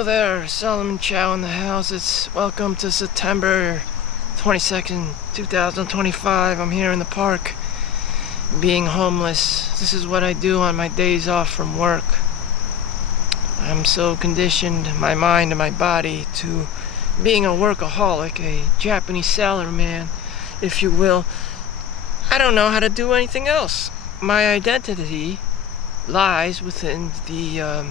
Hello there, Solomon Chau in the house. It's welcome to September 22nd, 2025. I'm here in the park, being homeless. This is what I do on my days off from work. I'm so conditioned, my mind and my body, to being a workaholic, a Japanese salaryman, if you will. I don't know how to do anything else. My identity lies within the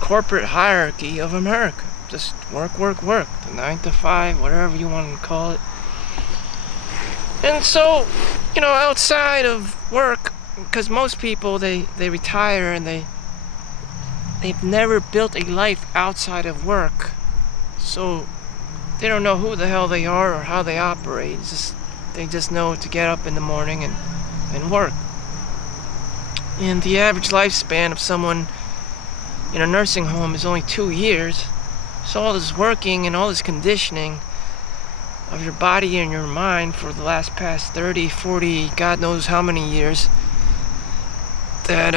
corporate hierarchy of America. Just work, work, work. The 9 to 5, whatever you want to call it. And so, outside of work, because most people, they retire and they've never built a life outside of work. So they don't know who the hell they are or how they operate. They just know to get up in the morning and work. And the average lifespan of someone in a nursing home is only 2 years. So all this working and all this conditioning of your body and your mind for the past 30, 40, God knows how many years, that,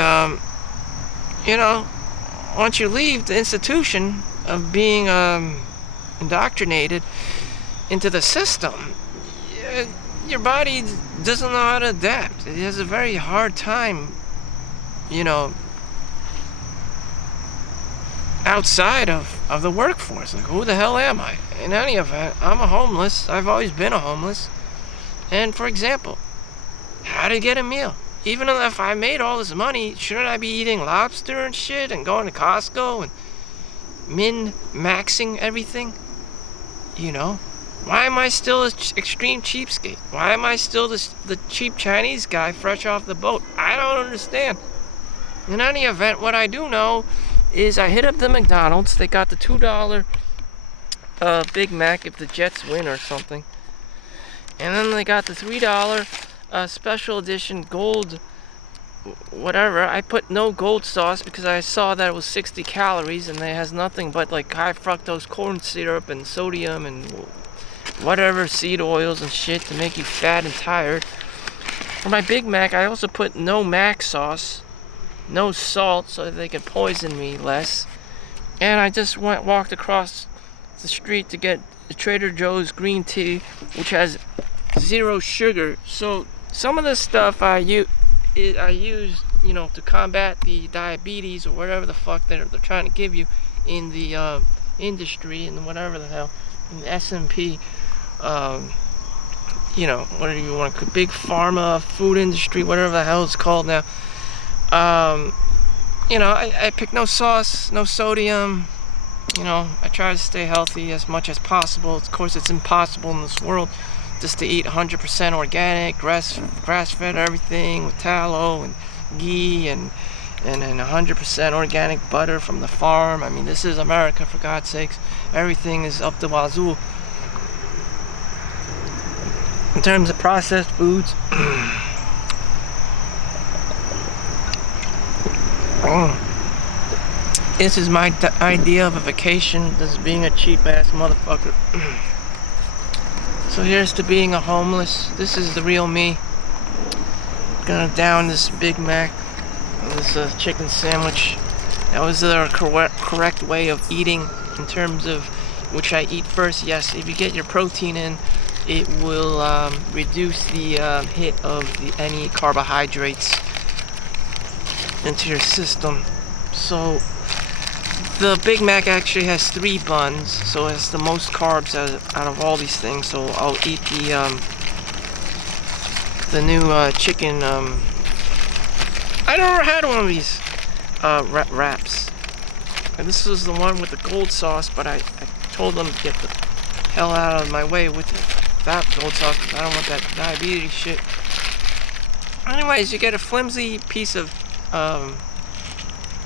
once you leave the institution of being indoctrinated into the system, your body doesn't know how to adapt. It has a very hard time, outside of the workforce. Like, who the hell am I? In any event, I'm a homeless. I've always been a homeless. And for example, how to get a meal? Even if I made all this money, shouldn't I be eating lobster and shit and going to Costco and min-maxing everything? Why am I still an extreme cheapskate? Why am I still the cheap Chinese guy fresh off the boat? I don't understand. In any event, what I do know is I hit up the McDonald's. They got the $2 Big Mac if the Jets win or something. And then they got the $3 special edition gold whatever. I put no gold sauce because I saw that it was 60 calories and it has nothing but like high fructose corn syrup and sodium and whatever seed oils and shit to make you fat and tired. For my Big Mac, I also put no mac sauce, no salt, so that they could poison me less. And I just walked across the street to get the Trader Joe's green tea, which has 0 sugar. So some of the stuff I use, to combat the diabetes or whatever the fuck they're trying to give you in the industry and whatever the hell, in the S&P, whatever you want to, big pharma, food industry, whatever the hell it's called now. I pick no sauce, no sodium. I try to stay healthy as much as possible. Of course, it's impossible in this world just to eat 100% organic, grass-fed everything with tallow and ghee and 100% organic butter from the farm. I mean, this is America, for God's sakes. Everything is up the wazoo. In terms of processed foods, this is my idea of a vacation, this is being a cheap-ass motherfucker. So here's to being a homeless. This is the real me. Gonna down this Big Mac, this chicken sandwich. That was the correct way of eating in terms of which I eat first. Yes, if you get your protein in, it will reduce the hit of any carbohydrates into your system. So the Big Mac actually has 3 buns, so it's the most carbs out of all these things. So I'll eat the new chicken. I never had one of these wraps. And this was the one with the gold sauce, but I told them to get the hell out of my way with that gold sauce. I don't want that diabetes shit. Anyways, you get a flimsy piece of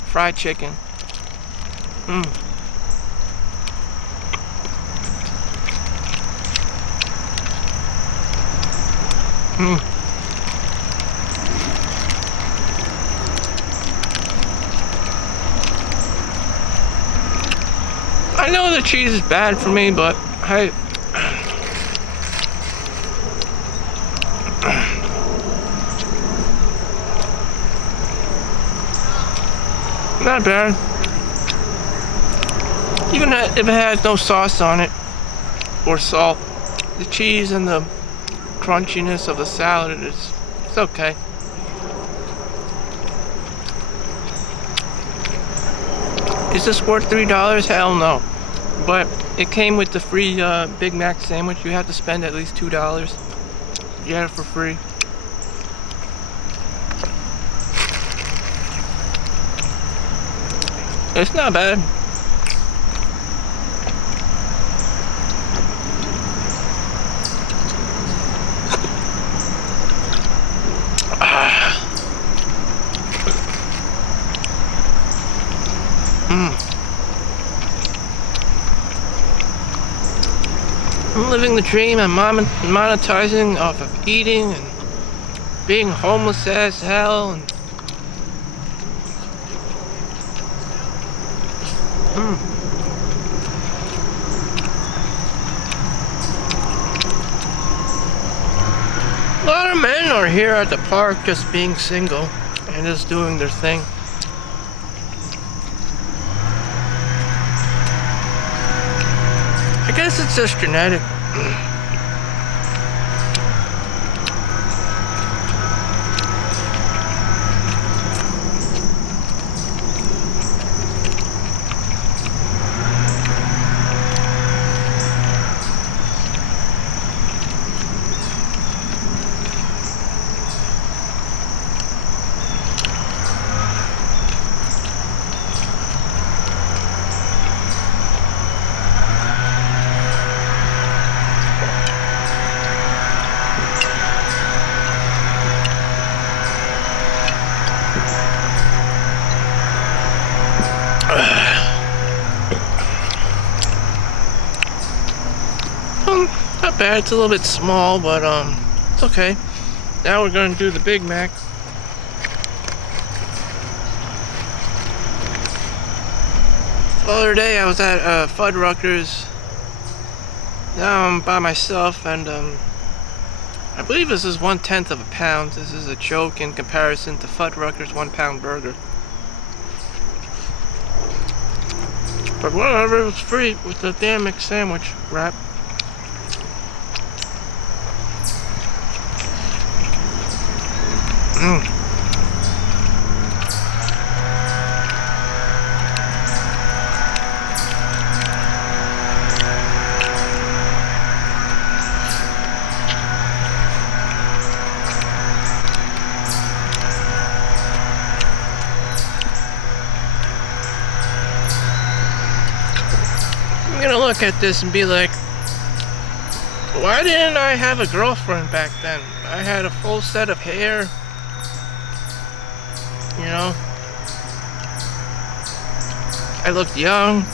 fried chicken. Mm. I know the cheese is bad for me, but hey, not bad. Even if it has no sauce on it or salt, the cheese and the crunchiness of the salad it's okay. Is this worth $3? Hell no. But it came with the free Big Mac sandwich. You had to spend at least $2. You had it for free. It's not bad. I'm living the dream. I'm monetizing off of eating and being homeless as hell. And a lot of men are here at the park just being single and just doing their thing. I guess it's just genetic. Not bad, it's a little bit small, but it's okay. Now we're gonna do the Big Mac. The other day I was at Fuddruckers. Now I'm by myself, and I believe this is 1/10 of a pound. This is a joke in comparison to Fuddruckers 1-pound burger. But whatever, it was free with the damn McSandwich wrap. I'm gonna look at this and be like, why didn't I have a girlfriend back then? I had a full set of hair, you know. I looked young.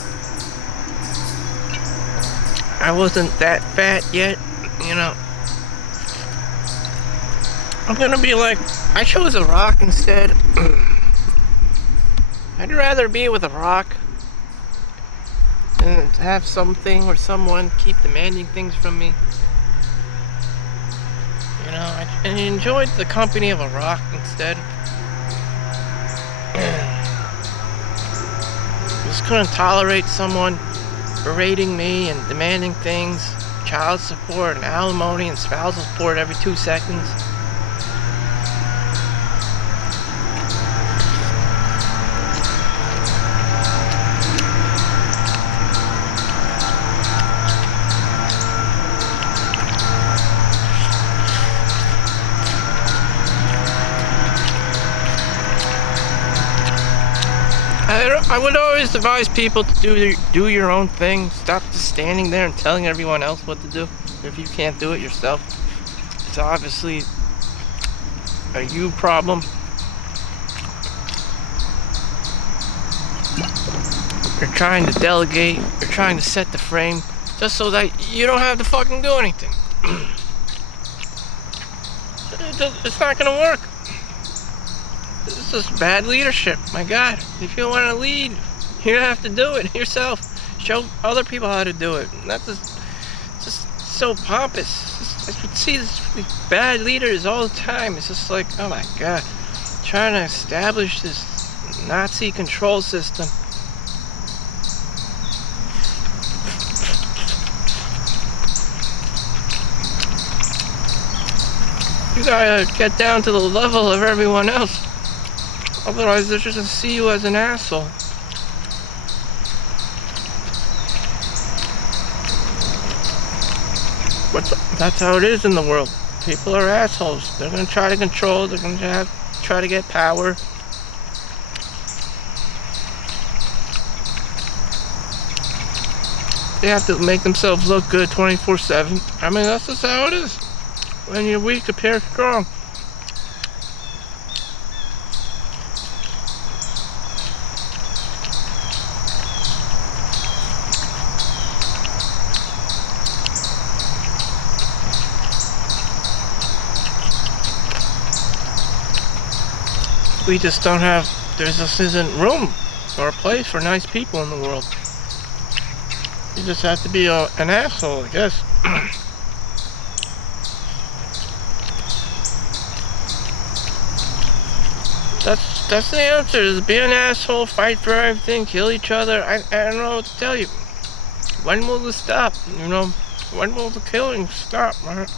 I wasn't that fat yet, you know. I'm gonna be like, I chose a rock instead. I'd rather be with a rock and have something or someone keep demanding things from me. You know, I enjoyed the company of a rock instead. Just couldn't tolerate someone berating me and demanding things, child support and alimony and spousal support every 2 seconds. I would always advise people to do your own thing. Stop just standing there and telling everyone else what to do. If you can't do it yourself, it's obviously a you problem. You're trying to delegate, you're trying to set the frame just so that you don't have to fucking do anything. It's not gonna work. This is bad leadership, my God. If you want to lead, you have to do it yourself. Show other people how to do it. Not just so pompous. I would see these bad leaders all the time. It's just like, oh my God. Trying to establish this Nazi control system. You gotta get down to the level of everyone else. Otherwise, they're just gonna see you as an asshole. But that's how it is in the world. People are assholes. They're gonna try to control. They're gonna try to get power. They have to make themselves look good 24/7. I mean, that's just how it is. When you're weak, appear strong. We just don't have, there just isn't room or a place for nice people in the world. You just have to be an asshole, I guess. That's the answer, is be an asshole, fight for everything, kill each other. I don't know what to tell you. When will this stop? You know, when will the killing stop, right?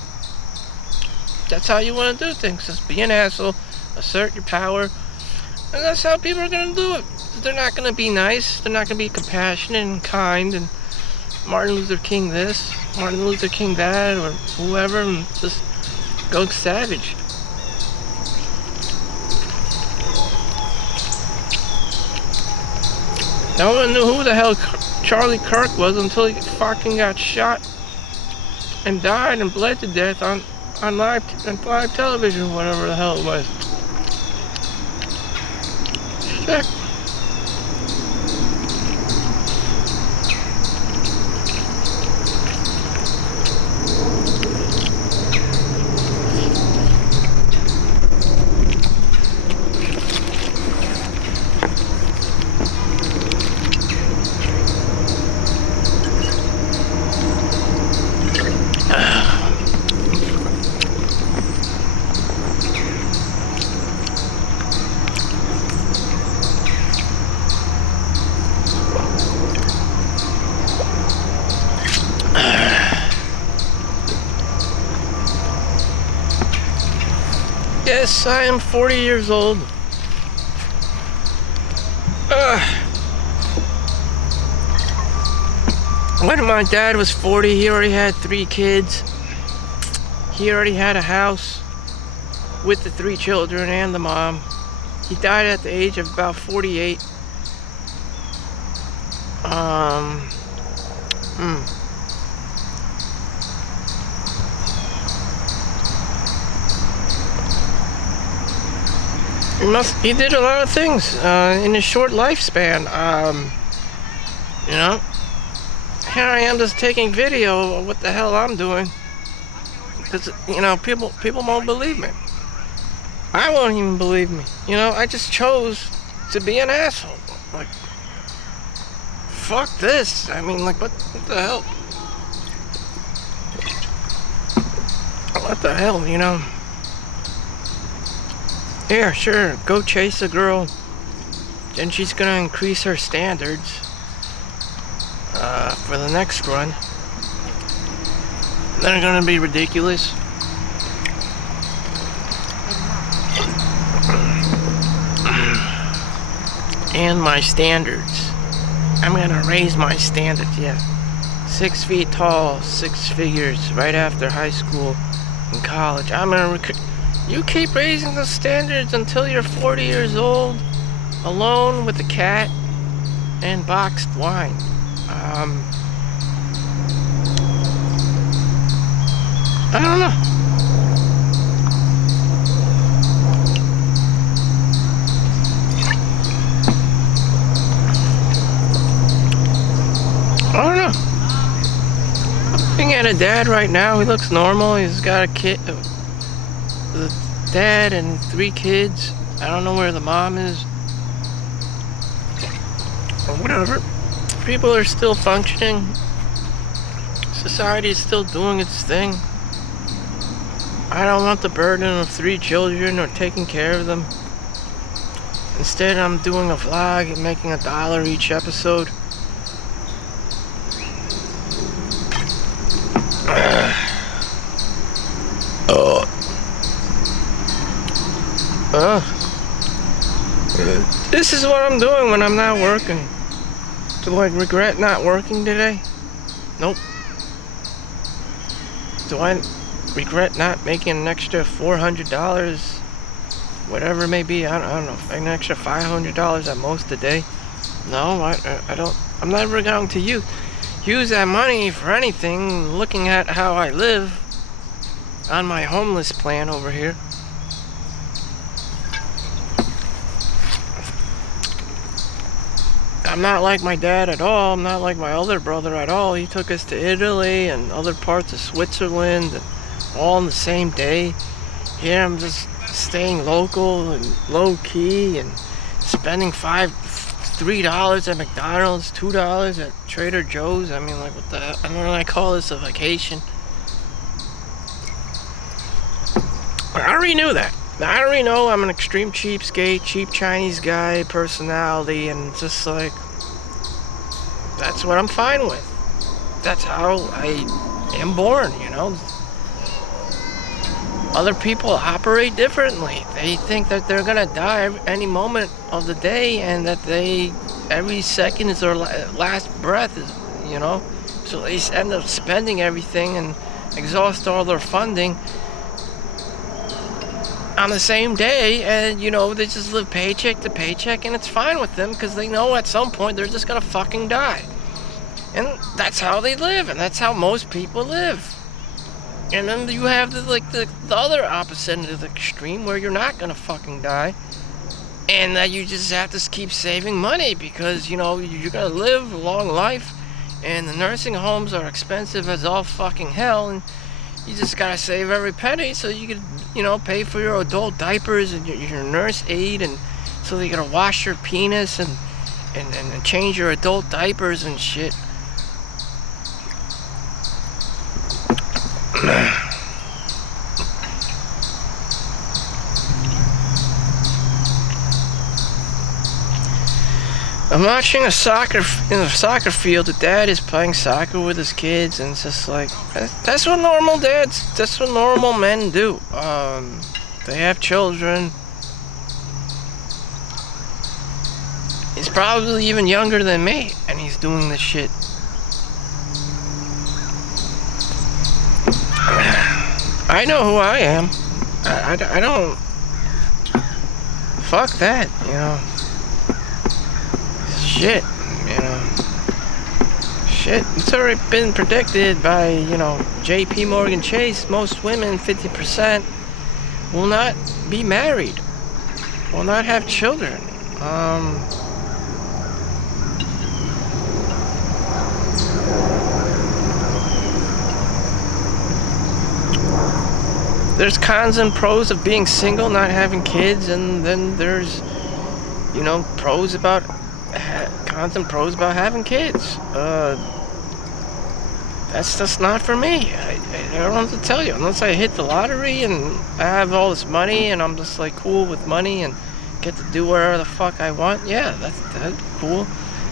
That's how you want to do things. Just be an asshole, assert your power, and that's how people are going to do it. They're not going to be nice. They're not going to be compassionate and kind and Martin Luther King this, Martin Luther King that, or whoever, and just go savage. No one knew who the hell Charlie Kirk was until he fucking got shot and died and bled to death on live television, whatever the hell it was. Shit. Yes, I am 40 years old. When my dad was 40, he already had 3 kids. He already had a house with the 3 children and the mom. He died at the age of about 48. He did a lot of things in his short lifespan. You know, here I am just taking video of what the hell I'm doing, because you know people won't believe me. I won't even believe me. You know, I just chose to be an asshole. Like, fuck this. I mean, like, what the hell? What the hell, you know? Yeah, sure, go chase a girl. Then she's gonna increase her standards for the next run. They're gonna be ridiculous. And my standards. I'm gonna raise my standards, yeah. 6 feet tall, 6 figures, right after high school and college. I'm gonna you keep raising the standards until you're 40 years old, alone with a cat and boxed wine. I don't know. I don't know. Looking at a dad right now, he looks normal. He's got a kid. The dad and 3 kids. I don't know where the mom is. Or whatever. People are still functioning. Society is still doing its thing. I don't want the burden of 3 children or taking care of them. Instead, I'm doing a vlog and making $1 each episode. this is what I'm doing when I'm not working. Do I regret not working today? Nope. Do I regret not making an extra $400? Whatever it may be, I don't know, an extra $500 at most a day? No, I don't. I'm never going to use that money for anything. Looking at how I live on my homeless plan over here. I'm not like my dad at all. I'm not like my other brother at all. He took us to Italy and other parts of Switzerland, and all on the same day. Here I'm just staying local and low key and spending $3 at McDonald's, $2 at Trader Joe's. I mean, like, what the hell? I don't know, I call this a vacation. I already knew that. I already know I'm an extreme cheapskate, cheap Chinese guy personality, and it's just like, that's what I'm fine with. That's how I am born, you know. Other people operate differently. They think that they're gonna die any moment of the day, and that every second is their last breath, you know. So they end up spending everything and exhaust all their funding on the same day, and you know, they just live paycheck to paycheck, and it's fine with them because they know at some point they're just gonna fucking die. And that's how they live, and that's how most people live. And then you have the other opposite end of the extreme, where you're not gonna fucking die, and that you just have to keep saving money because, you know, you're gonna live a long life, and the nursing homes are expensive as all fucking hell, and you just gotta save every penny so you can, you know, pay for your adult diapers and your nurse aid, and so they gotta wash your penis and change your adult diapers and shit. I'm watching in a soccer field. The dad is playing soccer with his kids, and it's just like, that's what normal dads, that's what normal men do. They have children. He's probably even younger than me, and he's doing this shit. I know who I am. I don't. Fuck that, you know. Shit, you know. Shit, it's already been predicted by, you know, JP Morgan Chase. Most women, 50%, will not be married, will not have children. There's cons and pros of being single, not having kids, and then there's, you know, cons and pros about having kids. That's just not for me. I don't know what to tell you. Unless I hit the lottery and I have all this money and I'm just like cool with money and get to do whatever the fuck I want, yeah, that's cool.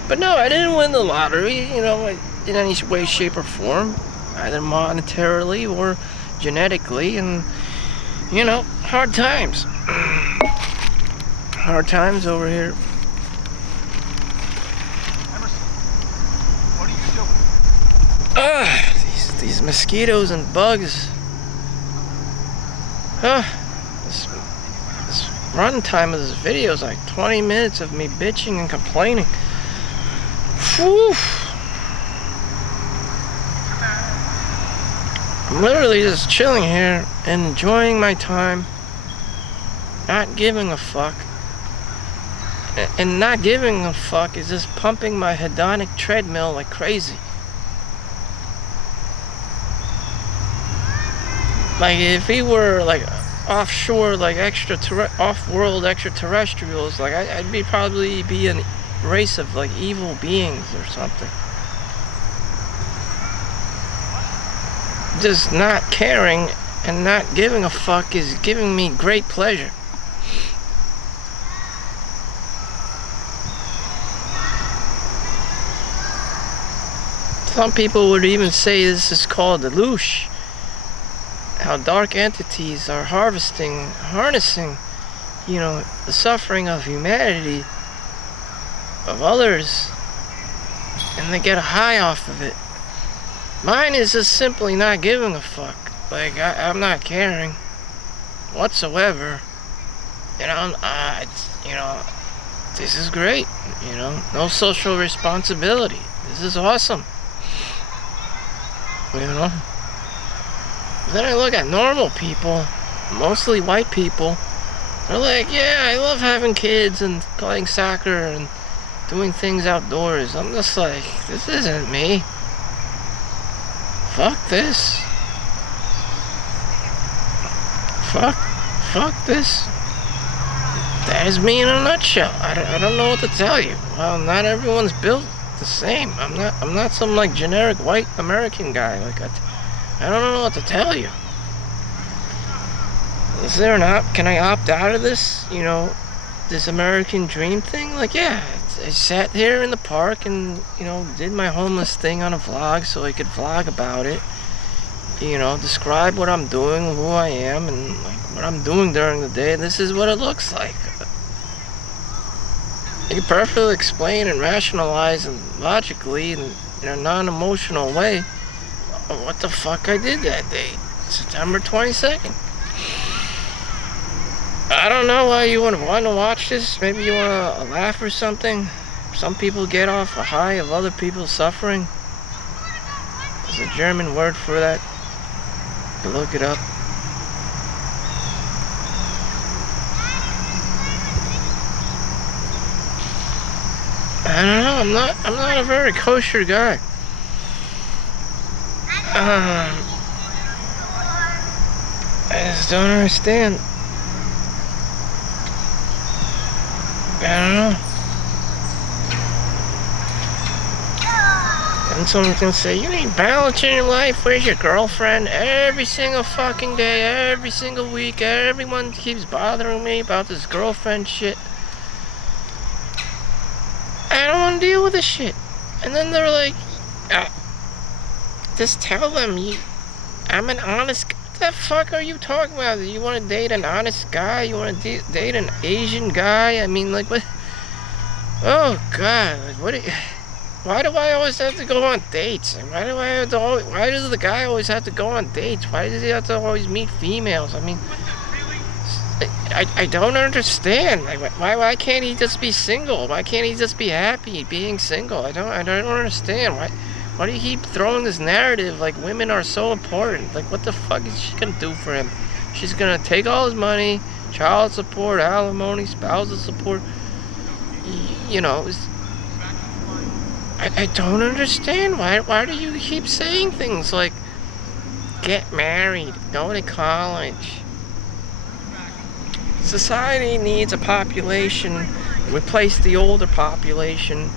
But no, I didn't win the lottery, you know, in any way, shape, or form, either monetarily or genetically, and you know, hard times. Hard times over here. What are you doing? These mosquitoes and bugs. This run time of this video is like 20 minutes of me bitching and complaining. Whew. I'm literally just chilling here and enjoying my time, not giving a fuck. And not giving a fuck is just pumping my hedonic treadmill like crazy. Like, if he were like offshore, like off-world extraterrestrials, like I'd probably be a race of like evil beings or something. Just not caring and not giving a fuck is giving me great pleasure. Some people would even say this is called the loosh. How dark entities are harnessing, you know, the suffering of humanity of others, and they get a high off of it. Mine is just simply not giving a fuck. Like, I'm not caring whatsoever. You know, this is great. You know, no social responsibility. This is awesome. You know? But then I look at normal people, mostly white people. They're like, yeah, I love having kids and playing soccer and doing things outdoors. I'm just like, this isn't me. Fuck this. Fuck this. That is me in a nutshell. I don't know what to tell you. Well, not everyone's built the same. I'm not some like generic white American guy. Like I don't know what to tell you. Is there can I opt out of this? You know, this American dream thing? Like, yeah, I sat here in the park and, you know, did my homeless thing on a vlog so I could vlog about it. You know, describe what I'm doing, who I am, and like what I'm doing during the day. This is what it looks like. I can perfectly explain and rationalize and logically and in a non-emotional way what the fuck I did that day, September 22nd. I don't know why you want to watch this. Maybe you want to laugh or something. Some people get off a high of other people's suffering. There's a German word for that. You look it up. I don't know. I'm not a very kosher guy. I just don't understand. I don't know. And someone's gonna say, you need balance in your life. Where's your girlfriend? Every single fucking day, every single week, everyone keeps bothering me about this girlfriend shit. I don't want to deal with this shit. And then they're like, just tell them I'm an honest guy. What the fuck are you talking about? You want to date an honest guy? You want to date an Asian guy? I mean, like, what? Oh, God. Like, why do I always have to go on dates? Why does the guy always have to go on dates? Why does he have to always meet females? I mean, I don't understand. Like, why can't he just be single? Why can't he just be happy being single? I don't understand. Why do you keep throwing this narrative like women are so important? Like, what the fuck is she gonna do for him? She's gonna take all his money, child support, alimony, spousal support. You know, I don't understand. Why do you keep saying things like get married, go to college? Society needs a population, replace the older population.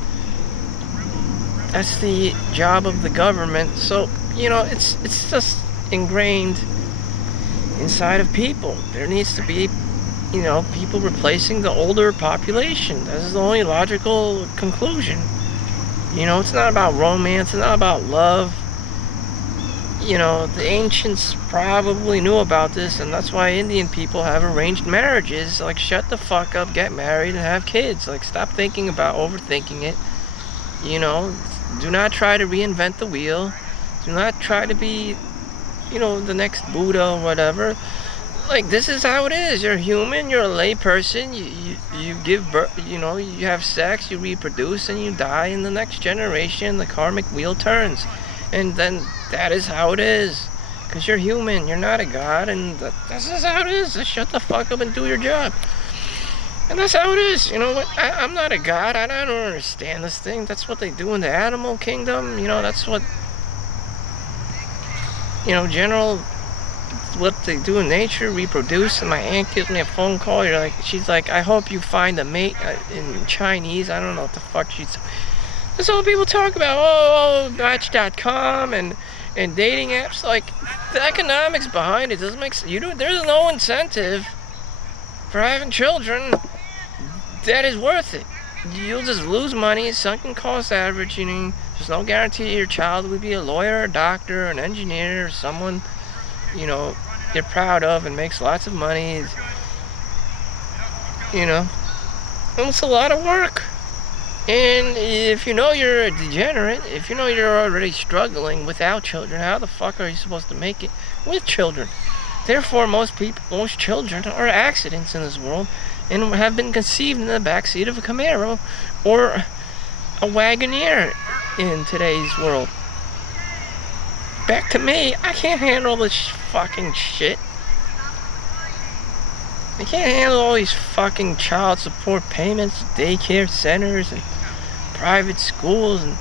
That's the job of the government. So, you know, it's just ingrained inside of people. There needs to be, you know, people replacing the older population. This is the only logical conclusion. You know, it's not about romance, it's not about love. You know, the ancients probably knew about this, and that's why Indian people have arranged marriages. Like, shut the fuck up, get married, and have kids. Like, stop thinking about overthinking it. You know, do not try to reinvent the wheel. Do not try to be, you know, the next Buddha or whatever. Like, this is how it is. You're human, you're a lay person, you give birth, you know, you have sex, you reproduce, and you die, in the next generation the karmic wheel turns. And then that is how it is. Because you're human, you're not a god, and this is how it is. Just shut the fuck up and do your job. And that's how it is. You know what? I'm not a god. I don't understand this thing. That's what they do in the animal kingdom. You know, that's what, you know, what they do in nature, reproduce. And my aunt gives me a phone call. She's like, I hope you find a mate in Chinese. I don't know what the fuck she's. That's all people talk about. Oh, Match.com and dating apps. Like, the economics behind it doesn't make sense. There's no incentive for having children that is worth it. You'll just lose money, sunken cost averaging. There's no guarantee your child will be a lawyer, a doctor, an engineer, or someone, you know, you're proud of and makes lots of money. You know, and it's a lot of work. And if you know you're a degenerate, if you know you're already struggling without children, how the fuck are you supposed to make it with children? Therefore, most children are accidents in this world and have been conceived in the backseat of a Camaro or a Wagoneer in today's world. Back to me, I can't handle this fucking shit. I can't handle all these fucking child support payments, daycare centers, and private schools, and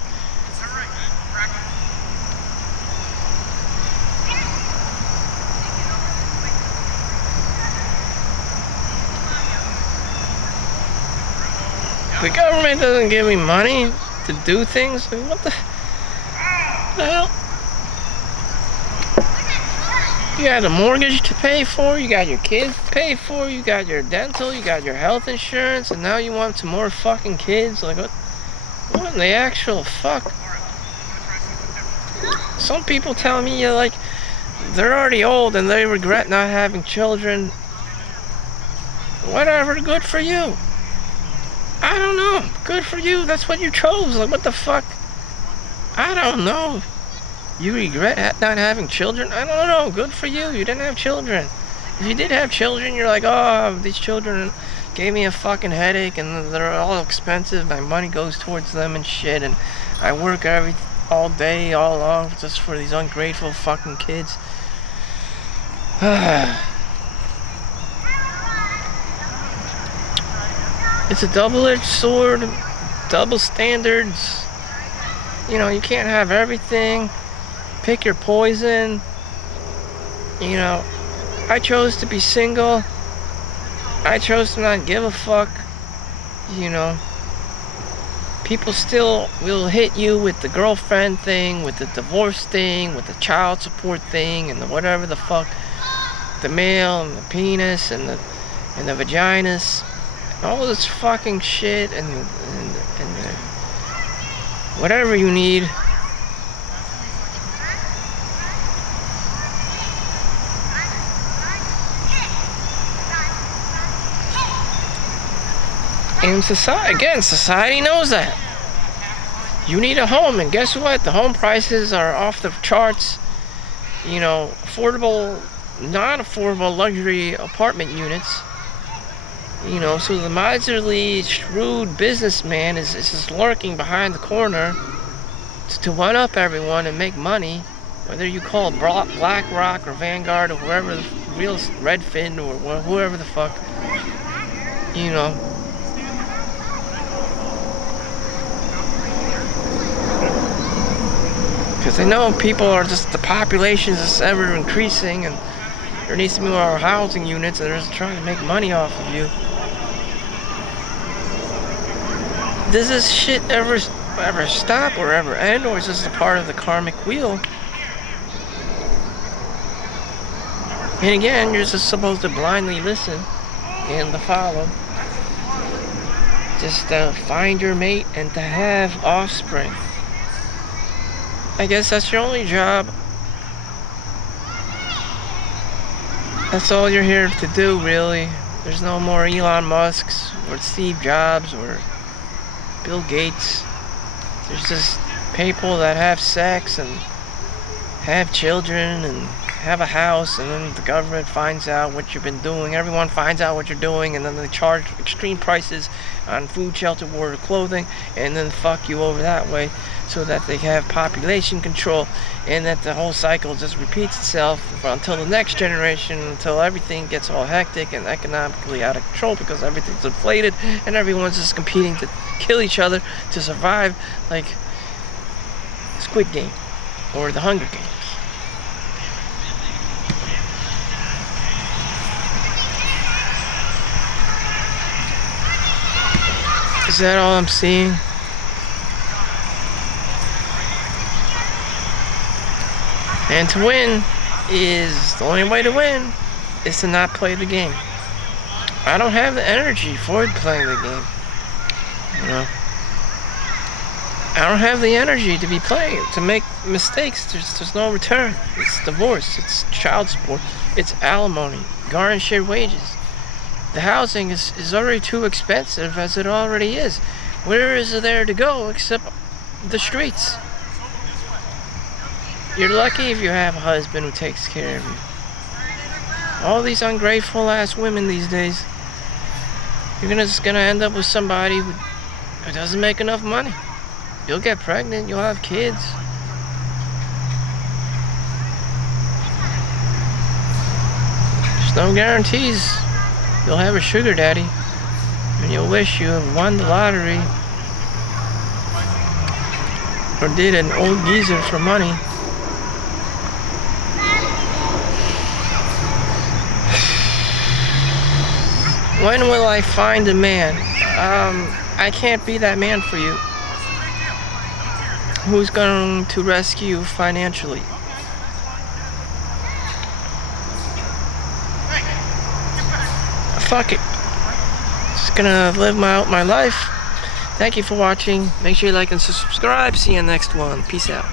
the government doesn't give me money to do things. I mean, what the hell? You got a mortgage to pay for, you got your kids to pay for, you got your dental, you got your health insurance, and now you want some more fucking kids? Like, what in the actual fuck? Some people tell me, like, they're already old and they regret not having children. Whatever, good for you. I don't know. Good for you. That's what you chose. Like, what the fuck? I don't know. You regret not having children? I don't know. Good for you. You didn't have children. If you did have children, you're like, oh, these children gave me a fucking headache and they're all expensive. My money goes towards them and shit. And I work all day, all along just for these ungrateful fucking kids. It's a double-edged sword, double standards. You know, you can't have everything. Pick your poison. You know, I chose to be single. I chose to not give a fuck. You know, people still will hit you with the girlfriend thing, with the divorce thing, with the child support thing, and the whatever the fuck, the male and the penis and the vaginas. All this fucking shit and whatever you need. And society knows that. You need a home, and guess what? The home prices are off the charts. You know, affordable, non-affordable luxury apartment units. You know, so the miserly, shrewd businessman is just lurking behind the corner to one-up everyone and make money, whether you call it BlackRock or Vanguard or whoever, the real Redfin or whoever the fuck, you know. Because they know people are just, the population is just ever increasing and there needs to be more housing units and they're just trying to make money off of you. Does this shit ever stop or ever end, or is this a part of the karmic wheel? And again, you're just supposed to blindly listen and to follow. Just find your mate and to have offspring. I guess that's your only job. That's all you're here to do, really. There's no more Elon Musks or Steve Jobs or Bill Gates. There's just people that have sex and have children and have a house, and then the government finds out what you've been doing. Everyone finds out what you're doing, and then they charge extreme prices on food, shelter, water, clothing, and then fuck you over that way so that they have population control, and that the whole cycle just repeats itself until the next generation, until everything gets all hectic and economically out of control because everything's inflated and everyone's just competing to kill each other to survive, like Squid Game or the Hunger Games. Is that all I'm seeing? And to win is, the only way to win is to not play the game. I don't have the energy for playing the game. You know? I don't have the energy to be playing, to make mistakes. There's no return. It's divorce, it's child support, it's alimony, garnished wages. The housing is already too expensive as it already is. Where is there to go except the streets? You're lucky if you have a husband who takes care of you. All these ungrateful ass women these days, you're just gonna end up with somebody who doesn't make enough money. You'll get pregnant, you'll have kids. There's no guarantees you'll have a sugar daddy, and you'll wish you had won the lottery or did an old geezer for money. When will I find a man? I can't be that man for you. Who's going to rescue you financially? Fuck it. Just gonna live out my life. Thank you for watching. Make sure you like and subscribe. See you in the next one. Peace out.